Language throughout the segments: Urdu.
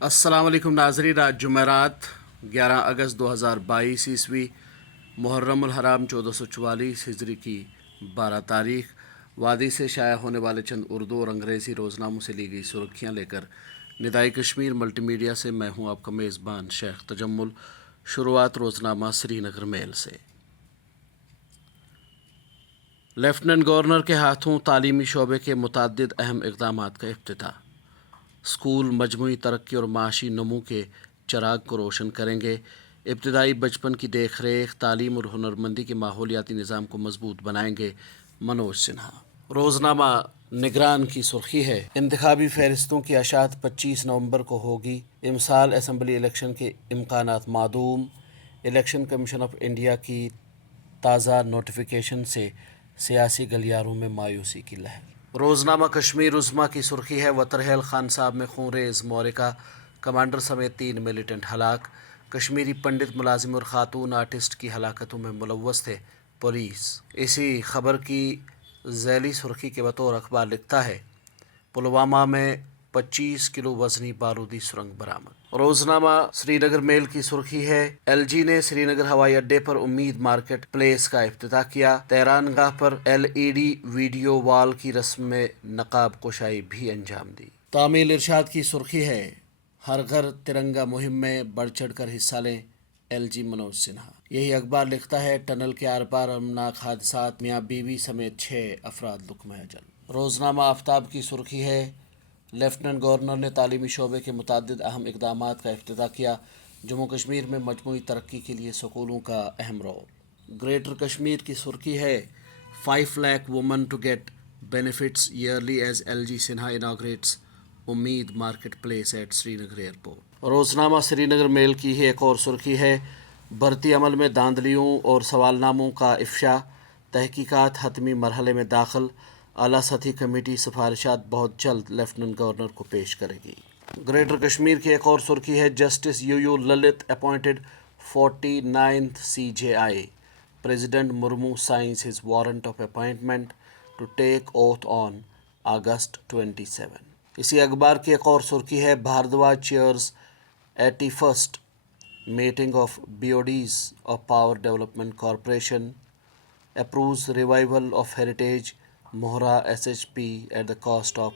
السلام علیکم ناظرین، آج جمعرات 11 اگست 2022 محرم الحرام 1444 ہجری کی 12 تاریخ وادی سے شائع ہونے والے چند اردو اور انگریزی روزناموں سے لی گئی سرخیاں لے کر ندائے کشمیر ملٹی میڈیا سے میں ہوں آپ کا میزبان شیخ تجمل۔ شروعات روزنامہ سری نگر میل سے۔ لیفٹیننٹ گورنر کے ہاتھوں تعلیمی شعبے کے متعدد اہم اقدامات کا افتتاح۔ اسکول مجموعی ترقی اور معاشی نمو کے چراغ کو روشن کریں گے۔ ابتدائی بچپن کی دیکھ ریکھ، تعلیم اور ہنرمندی کے ماحولیاتی نظام کو مضبوط بنائیں گے، منوج سنہا۔ روزنامہ نگران کی سرخی ہے، انتخابی فہرستوں کی اشاعت 25 نومبر کو ہوگی۔ امسال اسمبلی الیکشن کے امکانات معدوم۔ الیکشن کمیشن آف انڈیا کی تازہ نوٹیفیکیشن سے سیاسی گلیاروں میں مایوسی کی لہر۔ روزنامہ کشمیر عظمیٰ کی سرخی ہے، وترہیل خان صاحب میں خونریز معرکہ، کمانڈر سمیت 3 ملیٹنٹ ہلاک۔ کشمیری پنڈت، ملازم اور خاتون آرٹسٹ کی ہلاکتوں میں ملوث تھے پولیس۔ اسی خبر کی ذیلی سرخی کے بطور اخبار لکھتا ہے، پلوامہ میں 25 کلو وزنی بارودی سرنگ برآمد۔ روزنامہ سری نگر میل کی سرخی ہے، ایل جی نے سری نگر ہوائی اڈے پر امید مارکیٹ پلیس کا افتتاح کیا۔ تیران گاہ پر LED ویڈیو وال کی رسم میں نقاب کشائی بھی انجام دی۔ تعمیل ارشاد کی سرخی ہے، ہر گھر ترنگا مہم میں بڑھ چڑھ کر حصہ لیں، LG منوج سنہا۔ یہی اخبار لکھتا ہے، ٹنل کے آر پار امناک حادثات، میاں بیوی سمیت 6 افراد لقمہ اجل۔ روزنامہ آفتاب کی سرخی ہے، لیفٹیننٹ گورنر نے تعلیمی شعبے کے متعدد اہم اقدامات کا افتتاح کیا۔ جموں کشمیر میں مجموعی ترقی کے لیے سکولوں کا اہم رول۔ گریٹر کشمیر کی سرخی ہے، 5 lakh women to get benefits early as LG Sinha inaugurates Umeed market place at Srinagar airport. روزنامہ سری نگر میل کی ہی ایک اور سرخی ہے، بھرتی عمل میں دھاندلیوں اور سوالناموں کا افشا، تحقیقات حتمی مرحلے میں داخل، اعلیٰ سطحی کمیٹی سفارشات بہت جلد لیفٹیننٹ گورنر کو پیش کرے گی۔ گریٹر کشمیر کی ایک اور سرخی ہے، justice U Lalit appointed 49th CJI، president Murmu signs his warrant of appointment to take oath on August 27۔ اسی اخبار کی ایک اور سرخی ہے، Bhardwaj chairs 81st meeting of BODs of power development corporation, approves revival of heritage Mohra SHP at the cost of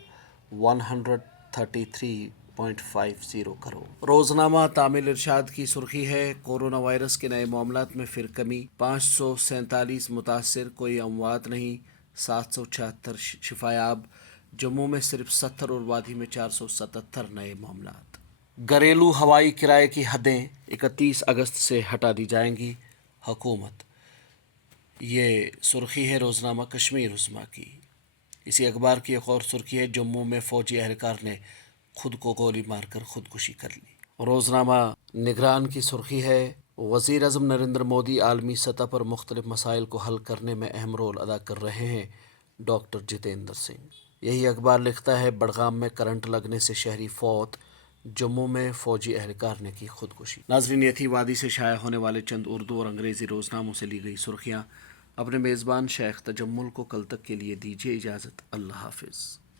133.50 crore. روزنامہ تعمیل ارشاد کی سرخی ہے، کورونا وائرس کے نئے معاملات میں پھر کمی، 547 متاثر، کوئی اموات نہیں، 776 شفایاب۔ جموں میں صرف 70 اور وادی میں 477 نئے معاملات۔ گھریلو ہوائی کرائے کی حدیں 31 اگست سے ہٹا دی جائیں گی، حکومت۔ یہ سرخی ہے روزنامہ کشمیر عظمیٰ کی۔ اسی اخبار کی ایک اور سرخی ہے، جموں میں فوجی اہلکار نے خود کو گولی مار کر خودکشی کر لی۔ روزنامہ نگران کی سرخی ہے، وزیر اعظم نریندر مودی عالمی سطح پر مختلف مسائل کو حل کرنے میں اہم رول ادا کر رہے ہیں، ڈاکٹر جتیندر سنگھ۔ یہی اخبار لکھتا ہے، بڑگام میں کرنٹ لگنے سے شہری فوت، جموں میں فوجی اہلکار نے کی خودکشی۔ ناظرین، یہ تھی وادی سے شائع ہونے والے چند اردو اور انگریزی روزناموں سے لی گئی سرخیاں۔ اپنے میزبان شیخ تجمل کو کل تک کے لیے دیجیے اجازت۔ اللہ حافظ۔